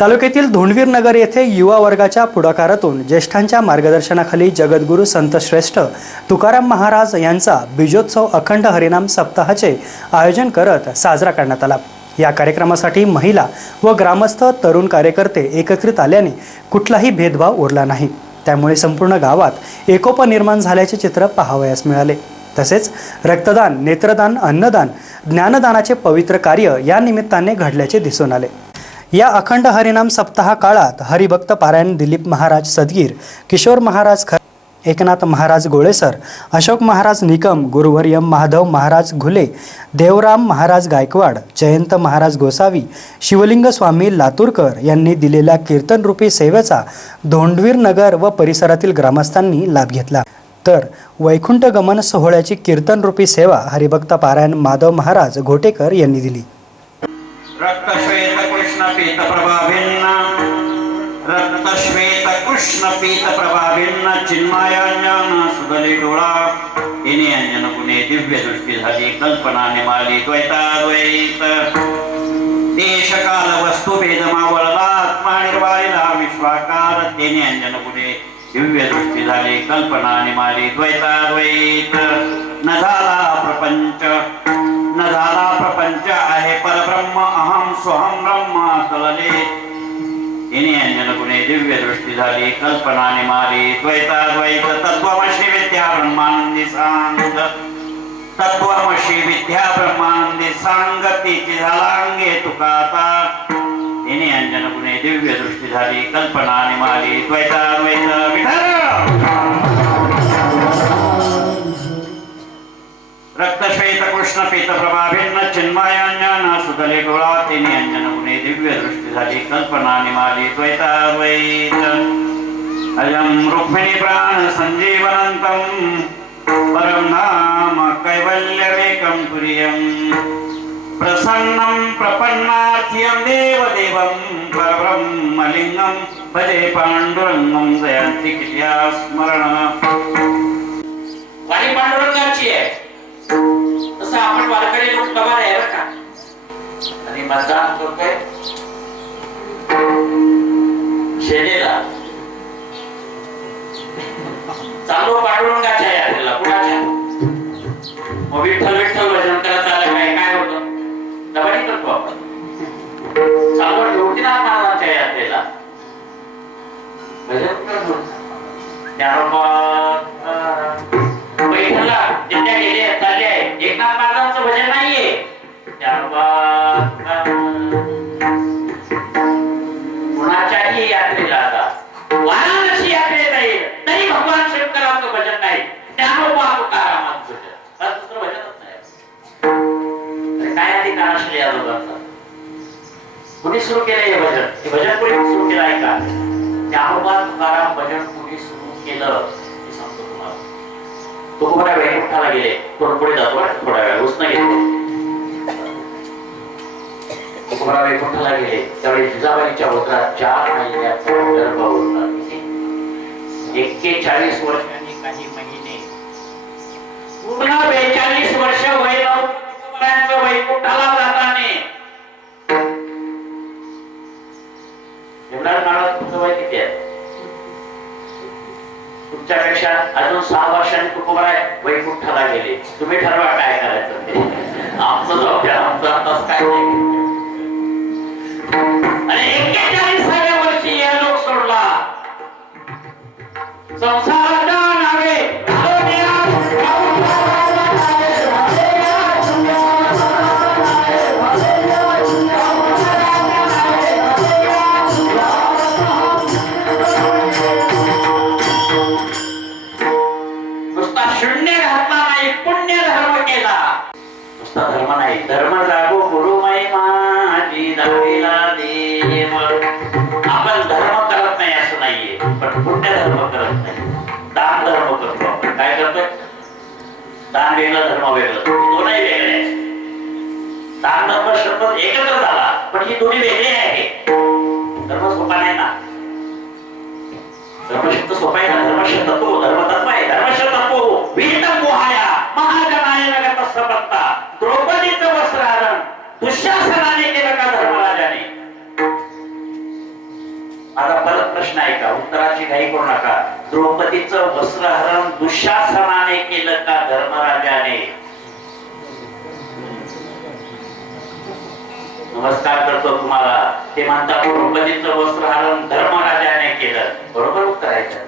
तालुक्यातील धोंडवीर नगर येथे युवा वर्गाच्या पुढाकारातून ज्येष्ठांच्या मार्गदर्शनाखाली जगद्गुरू संतश्रेष्ठ तुकाराम महाराज यांचा बीजोत्सव अखंड हरिनाम सप्ताहाचे आयोजन करत साजरा करण्यात आला। या कार्यक्रमासाठी महिला व ग्रामस्थ तरुण कार्यकर्ते एकत्रित आल्याने कुठलाही भेदभाव उरला नाही। त्यामुळे संपूर्ण गावात एकोपा निर्माण झाल्याचे चित्र पाहावयास मिळाले। तसेच रक्तदान, नेत्रदान, अन्नदान, ज्ञानदानाचे पवित्र कार्य या निमित्ताने घडल्याचे दिसून आले। या अखंड हरिनाम सप्ताह काळात हरिभक्त पारायण दिलीप महाराज सदगीर, किशोर महाराज खरे, एकनाथ महाराज गोळेसर, अशोक महाराज निकम, गुरुवर्य माधव महाराज घुले, देवराम महाराज गायकवाड, जयंत महाराज गोसावी, शिवलिंग स्वामी लातूरकर यांनी दिलेल्या कीर्तनरूपी सेवेचा धोंडवीर नगर व परिसरातील ग्रामस्थांनी लाभ घेतला। तर वैकुंठ गमन सोहळ्याची कीर्तनरूपी सेवा हरिभक्त पारायण माधव महाराज घोटेकर यांनी दिली। पीत प्रभाभिन्न रक्तश्वेत कृष्ण पीत प्रभाभिन्न चिन्मयाज्ञान सुदले डोळा इने अंजन गुणे दिव्य दृष्टी झाली कल्पना निमाली द्वैताद्वैत देश काल वस्तू भेद मावळला आत्मा निर्वाहिला विश्वाकार तेने अंजन गुणे दिव्य दृष्टी झाली कल्पना निमाली द्वैताद्वैत न झाला प्रपंच आहे परब्रह्म अहम सोहम ब्रह्म कलले तिने अंजन गुणे दिव्य दृष्टी झाली कल्पना निमाली द्वैताद्वैत तत्वमशी विद्या ब्रह्मानंदी सांग तत्वमशी विद्या ब्रह्मानंदी सांगतीची झाला अंगे तुकाता तिने अंजन गुणे दिव्य दृष्टी झाली कल्पना निमाली द्वैताद्वैत रक्तश्वेत कृष्ण पीत प्रभाभिन्न चिन्मयाज्ञान सुदले डोळा तिने अंजन गुणे दिव्य दृष्टी झाली कल्पना निमाली द्वैताद्वैत अयं रुक्मिणी प्राण संजीवनंतं परं नाम कैवल्यमेकं तुर्यं प्रसन्नं प्रपन्नार्थियं देवदेवं परब्रह्मलिंगं भजे पांडुरंगं जयंती कित्या स्मरण वाणी पांडुरंगाची आहे। तसं आपण वारकरी लोक प्रमाण आहे बरं का। आणि मतदान करतोय शेडेला चालू पांडुरंगाच्या यात्रेला कुणाच्या मग विठ्ठल विठ्ठल भजन करत आलं काय होतं दबाडी करतो आपण चालू ज्योतिनाथ महाराजांच्या यात्रेला भजन करतो पैठणला जिल्ह्या गेले चालले आहे एकनाथ महाराजांचं भजन नाहीये कुणाच्याही यात्रेला आता वाराणसी यात्रेत जाईल तरी भगवान शंकरांचं भजन नाही ज्ञानोबा तुकारामांचं दुसरं भजनच नाही। काय आधी कानाश्री यादवांचा कुणी सुरू केलं हे भजन? हे भजन कुणी सुरू केलं आहे का? ज्ञानोबा तुकाराम भजन कुणी सुरू केलं हे सांगतो तुम्हाला। तुकोबरा वैकुंठाला गेले थोडं पुढे जातो थोडा वेळ उसनं घेतले तुकोबरा वैकुंठाला गेले त्यावेळी जिजाबाईच्या उदरात 4 महिन्याचा गर्भ होता 41 वर्षांनी काही महिने पूर्ण 42 वर्ष वय तुकोबरांच्या वैकुंठाला जाताने एवढा काळात तुमचं वय किती आहे? तुमच्यापेक्षा अजून 6 वर्षांनी तुकोबरा वैकुंठाला गेले तुम्ही ठरवा काय करायचं आमचं जबाबदार आमचं आताच काय नाही। आणि 41व्या वर्षी या लोक सोडला संसाराच्या नावे धर्म नाही धर्म जागो गुरुमय माझी दावेला देव आपण धर्म करत नाही असं नाहीये पण पुण्य धर्म करत नाही दान धर्म करतो आपण काय करतोय दान वेगळं धर्म वेगळं दोनही वेगळे दान धर्म शब्द एकत्र झाला पण ही दोन्ही वेगळे आहे। धर्म सोपा नाही ना धर्मशब्द सोपा आहे ना धर्मशब्द तो धर्मतत्व आहे धर्मशब्द वीरतम मोहाया महाजनाय लगत सपत्ता द्रौपदीचं वस्त्रहरण दुःशासनाने केलं का धर्मराजाने माझा परत प्रश्न आहे का, उत्तराची घाई करू नका. द्रौपदीचं वस्त्रहरण दुःशासनाने केलं का धर्मराजाने? नमस्कार करतो तुम्हाला. ते म्हणतात द्रौपदीचं वस्त्रहरण धर्मराजाने केलं. बरोबर उत्तर आहे का?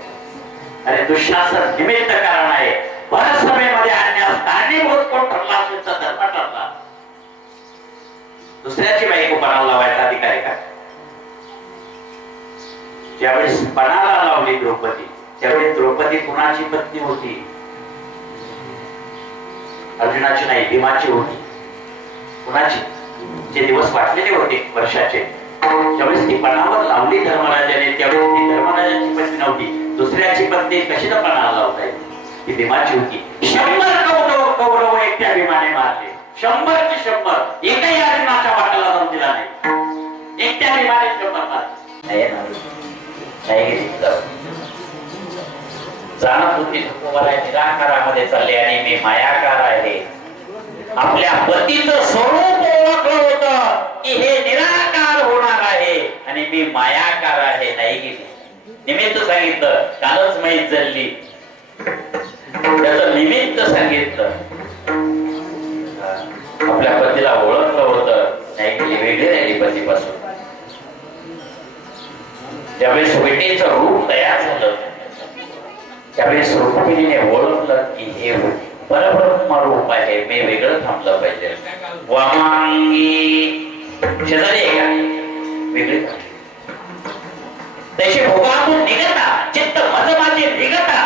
अरे दुःशासन निमित्त कारण आहे. परसभेमध्ये आणण्यास कारणीभूत कोण ठरला? तुमचा धर्म ठरला. दुसऱ्याची बायको पणाला लावायचा अधिकार आहे का? ज्यावेळेस पणाला लावली द्रौपदी, त्यावेळी द्रौपदी कुणाची पत्नी होती? अर्जुनाची नाही, भीमाची होती. कुणाची? जे दिवस वाटलेले होते वर्षाचे, ज्यावेळेस ती पणावर लावली धर्मराजाने, त्यावेळेस ती धर्मराजाची पत्नी नव्हती. दुसऱ्याची पत्नी कशी ना पणाला लावता येईल? ती भीमाची होती. 100 कौरव एकट्या भीमाने मारले. 100 एकही अर्जुनाच्या वाटाला जाऊन दिला नाही. एकट्या भीमाने 100 मारले. जाणत होती निराकारामध्ये चालले आणि मी मायाकार आहे. आपल्या पतीचं स्वरूप ओळखलं होतं की हे निराकार होणार आहे आणि मी मायाकार आहे. नाही गेली. निमित्त सांगितलं, कालच माहीत झाली. त्याचं निमित्त सांगितलं. आपल्या पतीला ओळखलं होतं. नाही गेली, वेगळी राहिली पतीपासून. ज्यावेळेस विटेचं रूप तयार झालं, त्यावेळेस रुक्मिणीने ओळखलं की हे परब्रह्म रूप आहे. मी वेगळं थांबलं पाहिजे. वामांगी शेजारी आहे का? वेगळी त्याची भोगातून निघता, चित्त मजमाची निघता.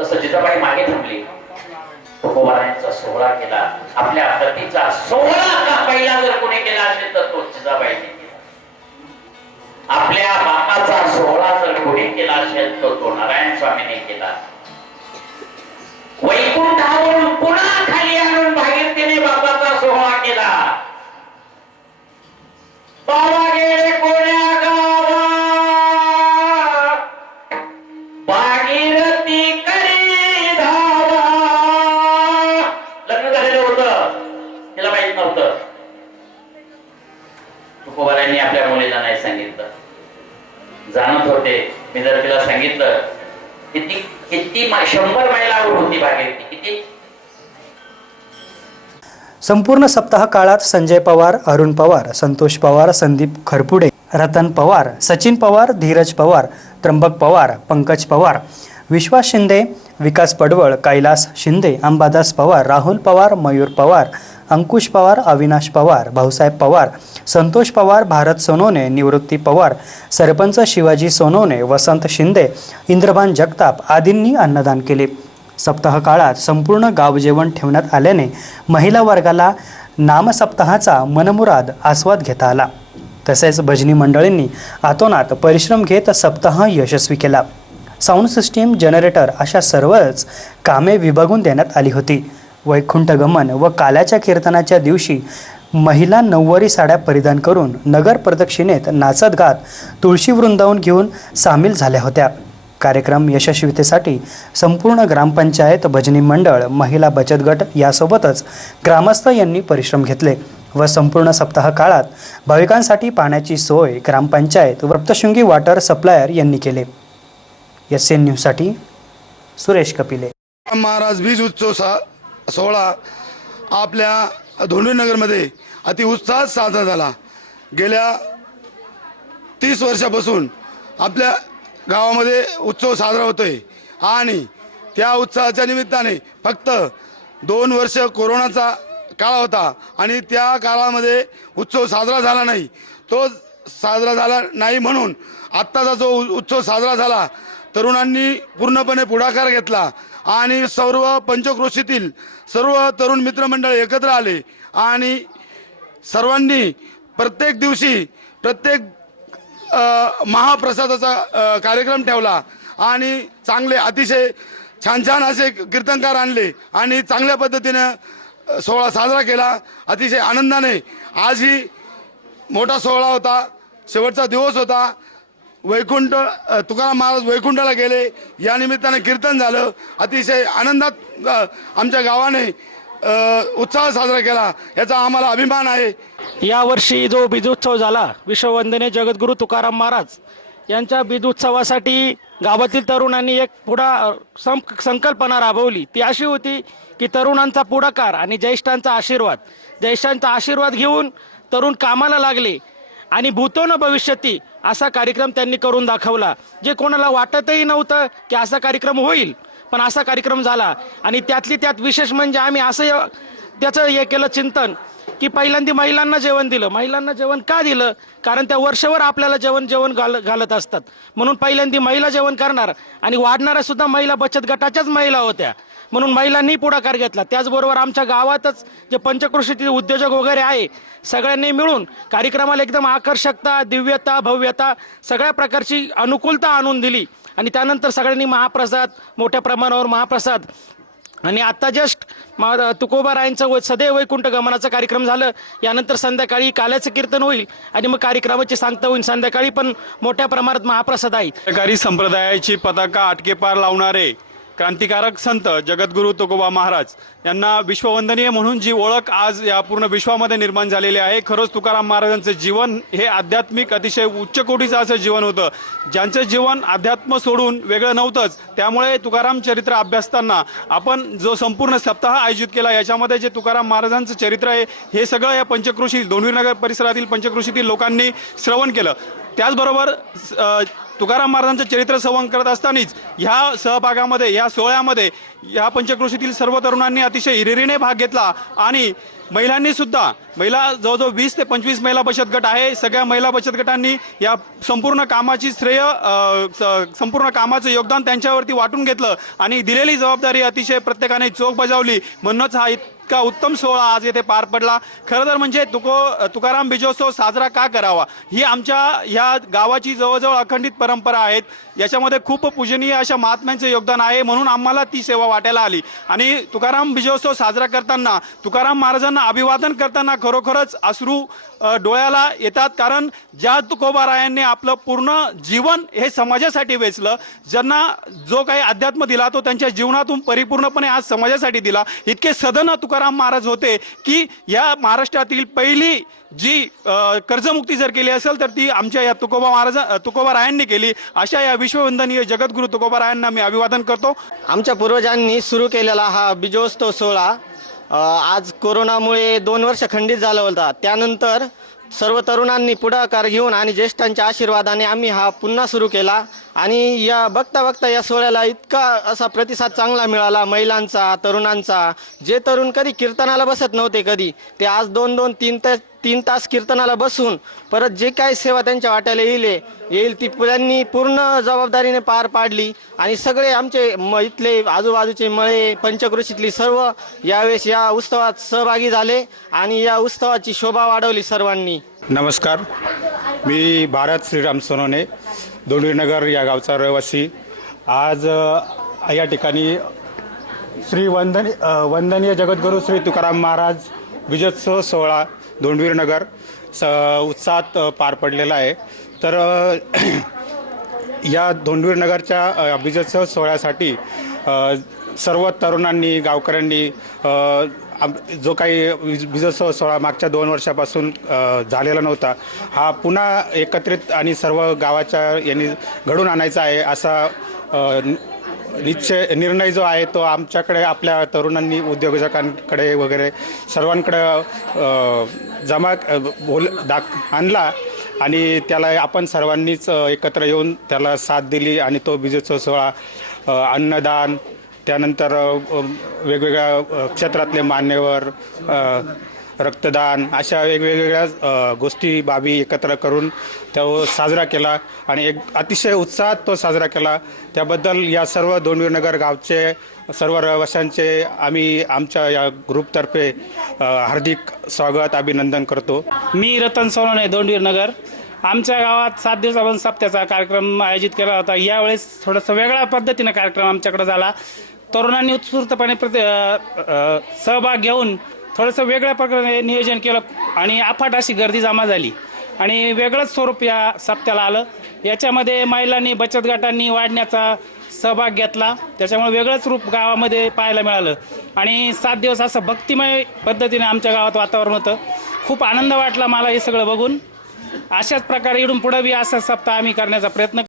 तसं जिजाबाई मागे थांबली. तुकोबारायांचा सोहळा केला. आपल्या पतीचा सोहळा का पहिला जर कोणी केला असेल तर तो जिजाबाईने केला. आपल्या बापाचा सोहळा जर कोणी केला असेल तर तो नारायण स्वामीने केला. वैकुंठावरून पुन्हा खाली आणून भागीरथीने बापाचा सोहळा केला. बाबा गेले कोण्या गावा, भागीरथी करी धावा. लग्न झालेलं होतं, तिला माहित नव्हतं. तुकोबारायांनी आपल्या मुलीला नाही सांगितलं. जाणत होते. मी जर तिला सांगितलं, किती 100 मैलावर होती भागीरथी. किती? संपूर्ण सप्ताह काळात संजय पवार, अरुण पवार, संतोष पवार, संदीप खरपुडे, रतन पवार, सचिन पवार, धीरज पवार, त्र्यंबक पवार, पंकज पवार, विश्वास शिंदे, विकास पडवळ, कैलास शिंदे, अंबादास पवार, राहुल पवार, मयूर पवार, अंकुश पवार, अविनाश पवार, भाऊसाहेब पवार, संतोष पवार, भारत सोनवणे, निवृत्ती पवार, सरपंच शिवाजी सोनवणे, वसंत शिंदे, इंद्रभान जगताप आदींनी अन्नदान केले. सप्ताह काळात संपूर्ण गाव जेवण ठेवण्यात आल्याने महिला वर्गाला नामसप्ताहाचा मनमुराद आस्वाद घेता आला. तसेच भजनी मंडळींनी आतोनात परिश्रम घेत सप्ताह यशस्वी केला. साऊंड सिस्टीम, जनरेटर अशा सर्वच कामे विभागून देण्यात आली होती. वैकुंठ गमन व काल्याच्या कीर्तनाच्या दिवशी महिला नऊवारी साड्या परिधान करून नगर प्रदक्षिणेत नाचत गात तुळशी वृंदावन घेऊन सामील झाल्या होत्या. कार्यक्रम यशस्वीतेसाठी संपूर्ण ग्रामपंचायत, भजनी मंडळ, महिला बचत गट यासोबतच ग्रामस्थ यांनी परिश्रम घेतले व संपूर्ण सप्ताह काळात भाविकांसाठी पाण्याची सोय ग्रामपंचायत व सप्तशृंगी वॉटर सप्लायर यांनी केले. SN न्यूजसाठी सुरेश कपिले. महाराज बीज उत्सव सोहळा आपल्या धोंडीनगरमध्ये अति उत्साहात साजरा झाला. गेल्या 30 वर्षापासून आपल्या गावामध्ये उत्सव साजरा होतोय आणि त्या उत्सवाच्या निमित्ताने फक्त 2 वर्ष कोरोनाचा काळ होता आणि त्या काळामध्ये उत्सव साजरा झाला नाही. तो साजरा झाला नाही म्हणून आत्ताचा जो उत्सव साजरा झाला, तरुणांनी पूर्णपणे पुढाकार घेतला आणि सर्व पंचक्रोशीतील सर्व तरुण मित्रमंडळ एकत्र आले आणि सर्वांनी प्रत्येक दिवशी प्रत्येक महाप्रसादाचा कार्यक्रम ठेवला आणि चांगले अतिशय छान असे कीर्तनकार आणले आणि चांगल्या पद्धतीने सोहळा साजरा केला. अतिशय आनंदाने आज ही मोठा सोहळा होता. शेवटचा दिवस होता. वैकुंठ तुकाराम महाराज वैकुंठाला गेले, या निमित्ताने कीर्तन झालं. अतिशय आनंदात आमच्या गावाने उत्साह साजरा केला, याचा आम्हाला अभिमान आहे. यावर्षी जो बीजोत्सव झाला, विश्ववंदनीय जगद्गुरू तुकाराम महाराज यांच्या बीजोत्सवासाठी गावातील तरुणांनी एक संकल्पना राबवली. ती अशी होती की तरुणांचा पुढाकार आणि ज्येष्ठांचा आशीर्वाद घेऊन तरुण कामाला लागले आणि भूतो न भविष्यती असा कार्यक्रम त्यांनी करून दाखवला. जे कोणाला वाटतही नव्हतं की असा कार्यक्रम होईल, पण असा कार्यक्रम झाला. आणि त्यातली त्यात विशेष म्हणजे आम्ही असं त्याचं हे केलं चिंतन की पहिल्यांदा महिलांना जेवण दिलं. महिलांना जेवण का दिलं? कारण त्या वर्षभर आपल्याला जेवण घालत असतात, म्हणून पहिल्यांदा महिला जेवण करणार. आणि वाढणाऱ्या सुद्धा महिला बचत गटाच्याच महिला होत्या, म्हणून महिलांनी पुढाकार घेतला. त्याचबरोबर आमच्या गावातच जे पंचक्रोशीतील उद्योजक वगैरे आहे, सगळ्यांनी मिळून कार्यक्रमाला एकदम आकर्षकता, दिव्यता, भव्यता, सगळ्या प्रकारची अनुकूलता आणून दिली. आणि त्यानंतर सगळ्यांनी महाप्रसाद, मोठ्या प्रमाणावर महाप्रसाद, आणि आता जस्ट तुकोबारायांचं सदैव वैकुंठ गमनाचा कार्यक्रम झालं. यानंतर संध्याकाळी काल्याचं कीर्तन होईल आणि मग कार्यक्रमाची सांगता होईल. संध्याकाळी पण मोठ्या प्रमाणात महाप्रसाद आहे. सहकारी संप्रदायाची पताका आटकेपार लावणारे क्रांतिकारक संत जगद्गुरू तुकोबा महाराज यांना विश्ववंदनीय म्हणून जी ओळख आज या पूर्ण विश्वामध्ये निर्माण झालेली आहे. खरंच तुकाराम महाराजांचं जीवन हे आध्यात्मिक अतिशय उच्च कोटीचं असं जीवन होतं, ज्यांचं जीवन अध्यात्म सोडून वेगळं नव्हतंच. त्यामुळे तुकाराम चरित्र अभ्यासताना आपण जो संपूर्ण सप्ताह आयोजित केला, याच्यामध्ये जे तुकाराम महाराजांचं चरित्र आहे हे सगळं या पंचक्रोशी दोंडवीरनगर परिसरातील पंचक्रोशीतील लोकांनी श्रवण केलं. त्याचबरोबर तुकाराम महाराजांचं चरित्र संवाद करत असतानाच ह्या सहभागामध्ये, ह्या सोहळ्यामध्ये ह्या पंचक्रोशीतील सर्व तरुणांनी अतिशय हिरिरीने भाग घेतला. आणि महिलांनी सुद्धा, जवळजवळ 20 ते 25 महिला बचत गट आहे. सगळ्या महिला बचत गटांनी या संपूर्ण कामाची संपूर्ण कामाचं योगदान त्यांच्यावरती वाटून घेतलं आणि दिलेली जबाबदारी अतिशय प्रत्येकाने चोख बजावली. म्हणूनच हा इतका उत्तम सोहळा आज येथे पार पडला. खरं तर म्हणजे तुकाराम बीजोत्सव साजरा का करावा, ही आमच्या ह्या गावाची जवळजवळ अखंडित परंपरा आहेत. याच्यामध्ये खूप पूजनीय अशा महात्म्यांचे योगदान आहे, म्हणून आम्हाला ती सेवा वाटायला आली. आणि तुकाराम बीजोत्सव साजरा करताना, तुकाराम महाराजांना अभिवादन करताना खरोखरच अश्रू डोळ्याला येतात. कारण ज्या तुकोबारायांनी आपलं पूर्ण जीवन हे समाजासाठी वेचलं, ज्यांना जो काही अध्यात्म दिला तो त्यांच्या जीवनातून परिपूर्णपणे आज समाजासाठी दिला. इतके सदन तुकाराम महाराज होते की या महाराष्ट्रातील पहिली जी कर्जमुक्ती जर केली असेल तर ती आमच्या या तुकोबारायांनी केली. अशा या विश्ववंदनीय जगद्गुरू तुकोबारायांना मी अभिवादन करतो. आमच्या पूर्वजांनी सुरू केलेला हा बीजोत्सव सोहळा आज कोरोनामुळे 2 वर्ष खंडित झाला होता. त्यानंतर सर्व तरुणांनी पुढाकार घेऊन आणि ज्येष्ठांच्या आशीर्वादाने आम्ही हा पुन्हा सुरू केला. आणि या बघता या सोहळ्याला इतका असा प्रतिसाद चांगला मिळाला महिलांचा, तरुणांचा. जे तरुण कधी कीर्तनाला बसत नव्हते कधी, ते आज 2-3 तास कीर्तनाला बसून परत जे काही सेवा त्यांच्या वाट्याला येईल ती त्यांनी पूर्ण जबाबदारीने पार पाडली. आणि सगळे आमचे इथले आजूबाजूचे मळे, पंचक्रोशीतली सर्व यावेळेस या उत्सवात सहभागी झाले आणि या उत्सवाची शोभा वाढवली सर्वांनी. नमस्कार, मी भारत श्रीराम सोनवणे, दोंडवीरनगर या गावचा रहिवासी. आज या ठिकाणी वंदनीय जगद्गुरू श्री तुकाराम महाराज बीजोत्सव सोहळा दोंडवीरनगर उत्साहात पार पडलेला आहे. तर या दोंडवीरनगरच्या बीजोत्सव सोहळ्यासाठी सर्व तरुणांनी, गावकऱ्यांनी जो काही बीजोत्सव सोहळा मागच्या 2 वर्षापासून झालेला नव्हता, हा पुन्हा एकत्रित आणि सर्व गावाच्या यांनी घडून आणायचा आहे असा निर्णय जो आहे तो आमच्याकडे, आपल्या तरुणांनी, उद्योजकांकडे वगैरे सर्वांकडे आणला. आणि त्याला आपण सर्वांनीच एकत्र येऊन त्याला साथ दिली. आणि तो बीजोत्सव सोहळा अन्नदान, त्यानंतर वेगवेगळ्या क्षेत्रातले मान्यवर, रक्तदान, अशा वेगवेगळ्या गोष्टी, बाबी एकत्र करून तो साजरा केला आणि एक अतिशय उत्साहात तो साजरा केला. त्याबद्दल या सर्व दोंडवीरनगर गावचे सर्व रहिवाशांचे आम्ही आमच्या या ग्रुपतर्फे हार्दिक स्वागत, अभिनंदन करतो. मी रतन सोनवणे, दोंडवीरनगर. आमच्या गावात 7 दिवसापासून सप्त्याचा कार्यक्रम आयोजित केला होता. यावेळेस थोडंसं वेगळ्या पद्धतीनं कार्यक्रम आमच्याकडे झाला. तरुणांनी उत्स्फूर्तपणे सहभाग घेऊन थोडंसं वेगळ्या प्रकारे नियोजन केलं आणि अफाट अशी गर्दी जमा झाली आणि वेगळंच स्वरूप या सप्त्याला आलं. याच्यामध्ये महिलांनी, बचत गटांनी वाढण्याचा सहभाग घेतला, त्याच्यामुळे वेगळंच रूप गावामध्ये पाहायला मिळालं आणि 7 दिवस असं भक्तिमय पद्धतीने आमच्या गावात वातावरण होतं. खूप आनंद वाटला मला हे सगळं बघून. अशाच प्रकारे इकडून पुढे बी असा सप्ताह आम्ही करण्याचा प्रयत्न